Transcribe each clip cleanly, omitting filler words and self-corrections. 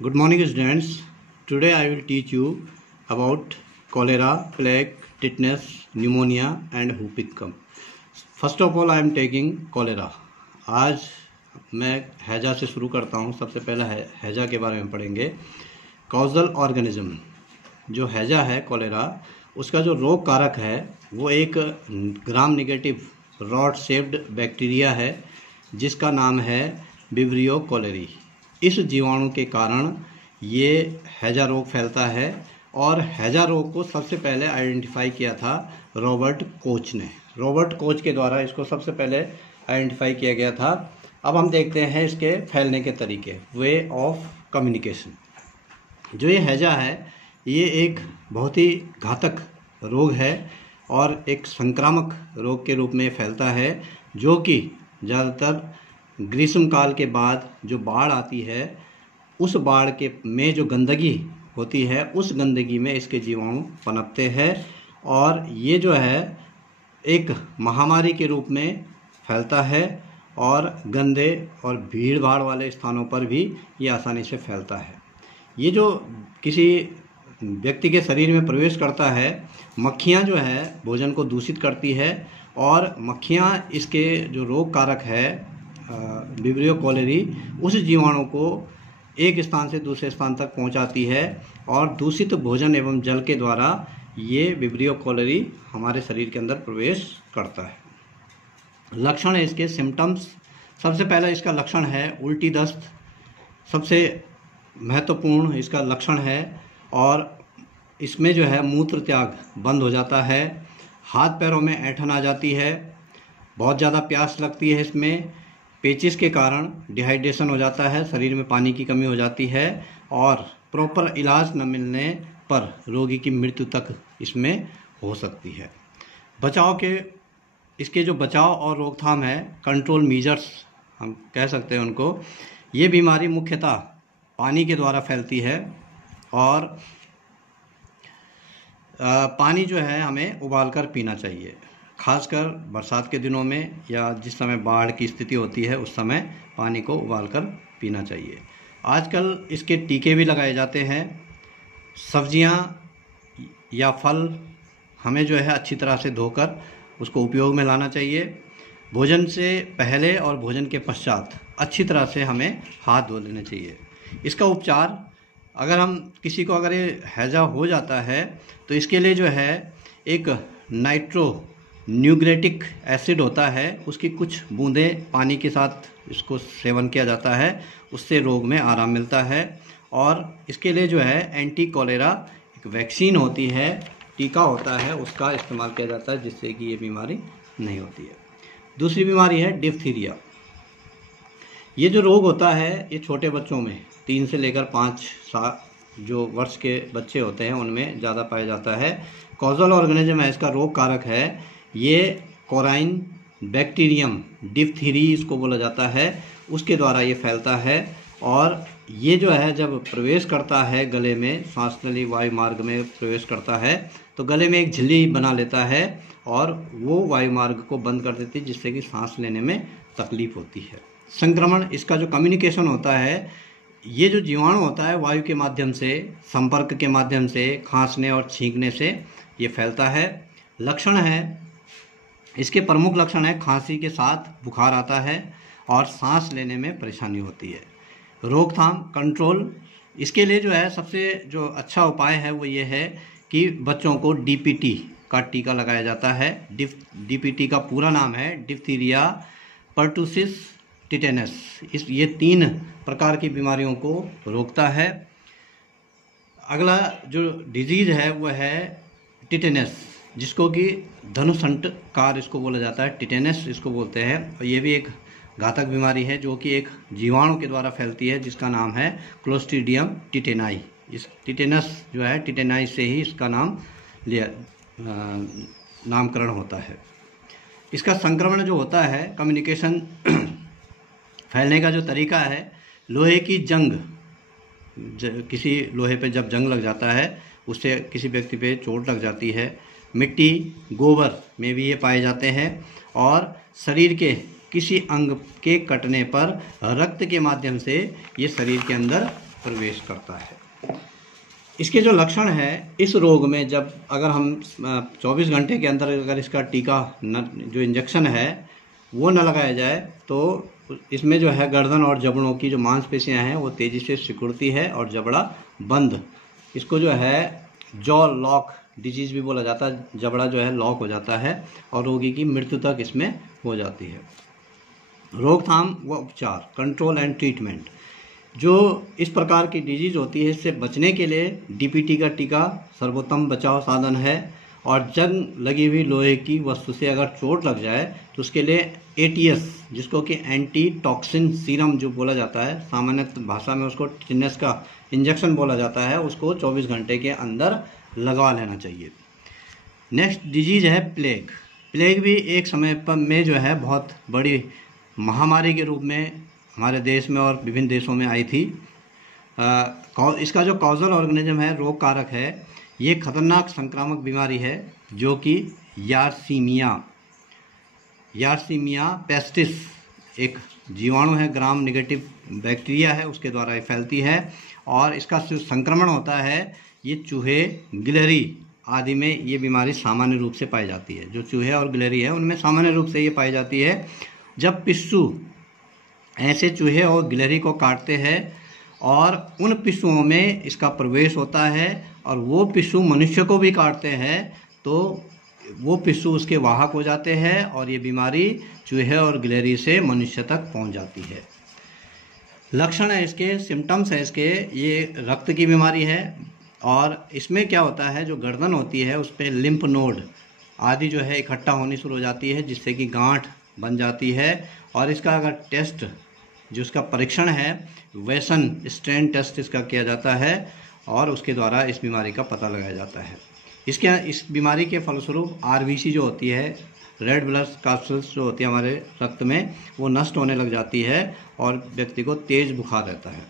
Good morning, students. Today I will teach you about cholera, plague, tetanus, pneumonia, and whooping cough. First of all, I am taking cholera. आज मैं हैजा से शुरू करता हूँ। सबसे पहला हैजा के बारे में पढ़ेंगे। कॉजल ऑर्गेनिज्म, जो हैजा है कॉलेरा, उसका जो रोग कारक है वो एक gram negative rod shaped bacteria है जिसका नाम है विब्रियो कोलेरी। इस जीवाणु के कारण ये हैजा रोग फैलता है और हैजा रोग को सबसे पहले आइडेंटिफाई किया था रॉबर्ट कोच ने। रॉबर्ट कोच के द्वारा इसको सबसे पहले आइडेंटिफाई किया गया था। अब हम देखते हैं इसके फैलने के तरीके, वे ऑफ कम्युनिकेशन। जो ये हैजा है ये एक बहुत ही घातक रोग है और एक संक्रामक रोग के रूप में फैलता है, जो कि ज़्यादातर ग्रीष्म काल के बाद जो बाढ़ आती है उस बाढ़ के में जो गंदगी होती है उस गंदगी में इसके जीवाणु पनपते हैं और ये जो है एक महामारी के रूप में फैलता है और गंदे और भीड़ भाड़ वाले स्थानों पर भी ये आसानी से फैलता है। ये जो किसी व्यक्ति के शरीर में प्रवेश करता है, मक्खियाँ जो है भोजन को दूषित करती है और मक्खियाँ इसके जो रोग कारक है विब्रियो कोलेरी उस जीवाणु को एक स्थान से दूसरे स्थान तक पहुंचाती है और दूषित भोजन एवं जल के द्वारा ये विब्रियो कोलेरी हमारे शरीर के अंदर प्रवेश करता है। लक्षण है इसके सिम्टम्स। सबसे पहला इसका लक्षण है उल्टी दस्त, सबसे महत्वपूर्ण इसका लक्षण है। और इसमें जो है मूत्र त्याग बंद हो जाता है, हाथ पैरों में ऐंठन आ जाती है, बहुत ज़्यादा प्यास लगती है, इसमें पेचिस के कारण डिहाइड्रेशन हो जाता है, शरीर में पानी की कमी हो जाती है और प्रॉपर इलाज न मिलने पर रोगी की मृत्यु तक इसमें हो सकती है। इसके जो बचाव और रोकथाम है, कंट्रोल मीजर्स हम कह सकते हैं उनको। ये बीमारी मुख्यतः पानी के द्वारा फैलती है और पानी जो है हमें उबालकर पीना चाहिए, खासकर बरसात के दिनों में या जिस समय बाढ़ की स्थिति होती है उस समय पानी को उबालकर पीना चाहिए। आजकल इसके टीके भी लगाए जाते हैं। सब्जियां या फल हमें जो है अच्छी तरह से धोकर उसको उपयोग में लाना चाहिए। भोजन से पहले और भोजन के पश्चात अच्छी तरह से हमें हाथ धो लेने चाहिए। इसका उपचार, अगर हम किसी को अगर ये हैजा हो जाता है तो इसके लिए जो है एक नाइट्रोन्यूक्लेटिक एसिड होता है, उसकी कुछ बूंदें पानी के साथ इसको सेवन किया जाता है, उससे रोग में आराम मिलता है। और इसके लिए जो है एंटी कोलेरा एक वैक्सीन होती है, टीका होता है, उसका इस्तेमाल किया जाता है जिससे कि ये बीमारी नहीं होती है। दूसरी बीमारी है डिप्थीरिया। ये जो रोग होता है ये छोटे बच्चों में 3 से लेकर 5 साल जो वर्ष के बच्चे होते हैं उनमें ज़्यादा पाया जाता है। कॉजल ऑर्गेनिज्म है, इसका रोग कारक है ये कोराइन बैक्टीरियम डिप्थीरी इसको बोला जाता है, उसके द्वारा ये फैलता है। और ये जो है जब प्रवेश करता है गले में, सांस नली वायु मार्ग में प्रवेश करता है तो गले में एक झिल्ली बना लेता है और वो वायु मार्ग को बंद कर देती है जिससे कि सांस लेने में तकलीफ होती है। संक्रमण, इसका जो कम्युनिकेशन होता है, ये जो जीवाणु होता है वायु के माध्यम से, संपर्क के माध्यम से, खांसने और छींकने से ये फैलता है। लक्षण है इसके प्रमुख लक्षण है खांसी के साथ बुखार आता है और सांस लेने में परेशानी होती है। रोकथाम, कंट्रोल, इसके लिए जो है सबसे जो अच्छा उपाय है वो ये है कि बच्चों को डीपीटी का टीका लगाया जाता है। डीपीटी का पूरा नाम है डिप्थीरिया पर्टुसिस टिटेनस। ये 3 प्रकार की बीमारियों को रोकता है। अगला जो डिजीज़ है वो है टिटेनस, जिसको कि धनुषंटकार इसको बोला जाता है, टिटेनस इसको बोलते हैं। और ये भी एक घातक बीमारी है जो कि एक जीवाणु के द्वारा फैलती है जिसका नाम है क्लोस्ट्रीडियम टिटेनाई। इस टिटेनस जो है टिटेनाई से ही इसका नामकरण होता है। इसका संक्रमण जो होता है, कम्युनिकेशन फैलने का जो तरीका है, लोहे की जंग, किसी लोहे पे जब जंग लग जाता है उससे किसी व्यक्ति पे चोट लग जाती है। मिट्टी, गोबर में भी ये पाए जाते हैं और शरीर के किसी अंग के कटने पर रक्त के माध्यम से ये शरीर के अंदर प्रवेश करता है। इसके जो लक्षण है, इस रोग में जब अगर हम 24 घंटे के अंदर अगर इसका टीका जो इंजेक्शन है वो न लगाया जाए तो इसमें जो है गर्दन और जबड़ों की जो मांसपेशियां हैं वो तेज़ी से सिकुड़ती है और जबड़ा बंद, इसको जो है जॉ लॉक डिजीज भी बोला जाता है, जबड़ा जो है लॉक हो जाता है और रोगी की मृत्यु तक इसमें हो जाती है। रोकथाम व उपचार, कंट्रोल एंड ट्रीटमेंट। जो इस प्रकार की डिजीज होती है इससे बचने के लिए डीपीटी का टीका सर्वोत्तम बचाव साधन है। और जंग लगी हुई लोहे की वस्तु से अगर चोट लग जाए तो उसके लिए एटीएस, जिसको कि एंटी टॉक्सिन सीरम जो बोला जाता है, सामान्य भाषा में उसको टिटनेस का इंजेक्शन बोला जाता है, उसको 24 घंटे के अंदर लगवा लेना चाहिए। नेक्स्ट डिजीज है प्लेग। प्लेग भी एक समय पर में जो है बहुत बड़ी महामारी के रूप में हमारे देश में और विभिन्न देशों में आई थी। इसका जो कॉजल ऑर्गेनिज्म है, रोग कारक है, ये खतरनाक संक्रामक बीमारी है जो कि यारसीमिया पेस्टिस एक जीवाणु है, ग्राम नेगेटिव बैक्टीरिया है, उसके द्वारा ये फैलती है। और इसका जो संक्रमण होता है ये चूहे, गिलहरी आदि में ये बीमारी सामान्य रूप से पाई जाती है। जो चूहे और गिलहरी है उनमें सामान्य रूप से ये पाई जाती है। जब पिस्सू ऐसे चूहे और गिलहरी को काटते हैं और उन पिस्सुओं में इसका प्रवेश होता है और वो पिस्सू मनुष्य को भी काटते हैं तो वो पिस्सू उसके वाहक हो जाते हैं और ये बीमारी चूहे और गिलहरी से मनुष्य तक पहुंच जाती है। लक्षण है इसके, सिम्टम्स है इसके, ये रक्त की बीमारी है। और इसमें क्या होता है, जो गर्दन होती है उस पर लिम्फ नोड आदि जो है इकट्ठा होनी शुरू हो जाती है, जिससे कि गांठ बन जाती है। और इसका अगर टेस्ट जो इसका परीक्षण है वेसन स्ट्रेन टेस्ट इसका किया जाता है और उसके द्वारा इस बीमारी का पता लगाया जाता है। इस बीमारी के फलस्वरूप आरबीसी जो होती है, रेड ब्लड कॉर्पसेल्स जो होती है हमारे रक्त में, वो नष्ट होने लग जाती है और व्यक्ति को तेज बुखार रहता है।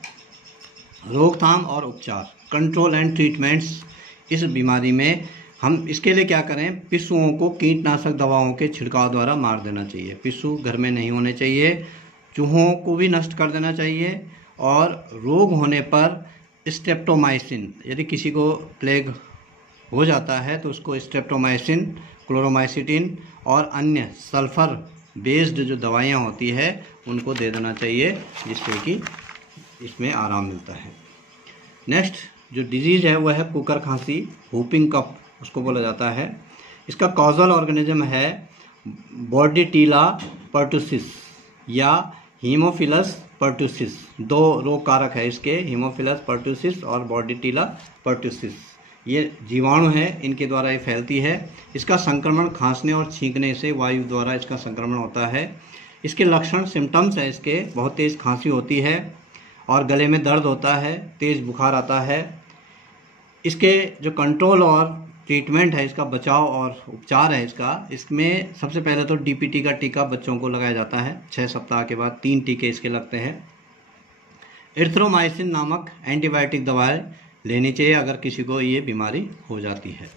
रोकथाम और उपचार, कंट्रोल एंड ट्रीटमेंट्स। इस बीमारी में हम इसके लिए क्या करें, पिस्सुओं को कीटनाशक दवाओं के छिड़काव द्वारा मार देना चाहिए। पिस्सू घर में नहीं होने चाहिए, चूहों को भी नष्ट कर देना चाहिए। और रोग होने पर स्ट्रेप्टोमाइसिन, यदि किसी को प्लेग हो जाता है तो उसको स्ट्रेप्टोमाइसिन, क्लोरोमाइसिटिन और अन्य सल्फर बेस्ड जो दवाइयाँ होती है उनको दे देना चाहिए, जिससे कि इसमें आराम मिलता है। नेक्स्ट जो डिजीज़ है वह है कुकर खांसी, व्हूपिंग कफ उसको बोला जाता है। इसका कॉजल ऑर्गेनिज्म है बॉर्डिटीला पर्टुसिस या हीमोफिलस पर्टुसिस। दो रोग कारक है इसके, हीमोफिलस पर्टुसिस और बॉर्डिटीला पर्टुसिस। ये जीवाणु है, इनके द्वारा ये फैलती है। इसका संक्रमण खांसने और छींकने से, वायु द्वारा इसका संक्रमण होता है। इसके लक्षण, सिम्टम्स है इसके, बहुत तेज़ खांसी होती है और गले में दर्द होता है, तेज़ बुखार आता है। इसके जो कंट्रोल और ट्रीटमेंट है, इसका बचाव और उपचार है इसमें सबसे पहले तो डीपीटी का टीका बच्चों को लगाया जाता है। 6 सप्ताह के बाद 3 टीके इसके लगते हैं। एरिथ्रोमाइसिन नामक एंटीबायोटिक दवाएं लेनी चाहिए अगर किसी को ये बीमारी हो जाती है।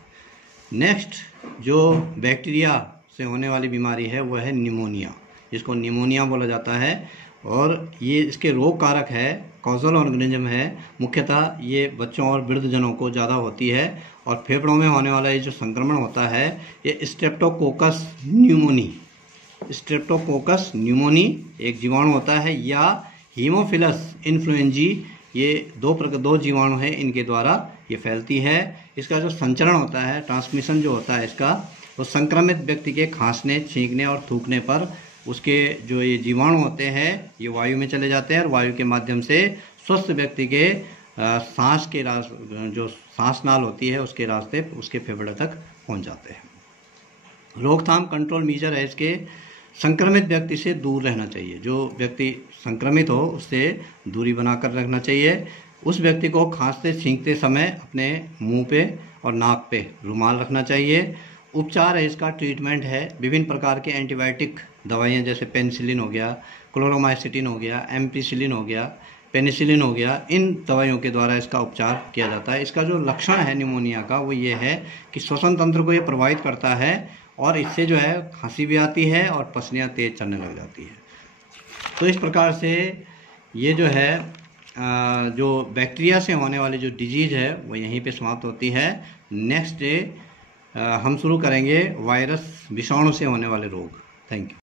नेक्स्ट जो बैक्टीरिया से होने वाली बीमारी है वह है निमोनिया, जिसको निमोनिया बोला जाता है। और ये इसके रोग कारक है, कॉजल ऑर्गेनिज्म है। मुख्यतः ये बच्चों और वृद्धजनों को ज़्यादा होती है और फेफड़ों में होने वाला ये जो संक्रमण होता है ये स्ट्रेप्टोकोकस न्यूमोनी एक जीवाणु होता है, या हीमोफिलस इन्फ्लुएंजी, ये दो जीवाणु हैं, इनके द्वारा ये फैलती है। इसका जो संचरण होता है, ट्रांसमिशन जो होता है इसका, वो संक्रमित व्यक्ति के खांसने, छींकने और थूकने पर उसके जो ये जीवाणु होते हैं ये वायु में चले जाते हैं और वायु के माध्यम से स्वस्थ व्यक्ति के सांस के जो सांस नाल होती है उसके रास्ते उसके फेफड़े तक पहुंच जाते हैं। रोकथाम, कंट्रोल मेजर है इसके, संक्रमित व्यक्ति से दूर रहना चाहिए। जो व्यक्ति संक्रमित हो उससे दूरी बनाकर रखना चाहिए। उस व्यक्ति को खांसते छींकते समय अपने मुंह पे और नाक पे रुमाल रखना चाहिए। उपचार है इसका, ट्रीटमेंट है, विभिन्न प्रकार के एंटीबायोटिक दवाइयाँ जैसे पेनिसिलिन हो गया, क्लोरोमाइसिटिन हो गया, एम्पिसिलिन हो गया, पेनिसिलिन हो गया, इन दवाइयों के द्वारा इसका उपचार किया जाता है। इसका जो लक्षण है निमोनिया का वो ये है कि श्वसन तंत्र को ये प्रभावित करता है और इससे जो है खांसी भी आती है और पसलियाँ तेज चलने लग जाती है। तो इस प्रकार से ये जो है जो बैक्टीरिया से होने वाली जो डिजीज़ है वो यहीं पे समाप्त होती है। नेक्स्ट डे हम शुरू करेंगे वायरस विषाणु से होने वाले रोग। Thank you.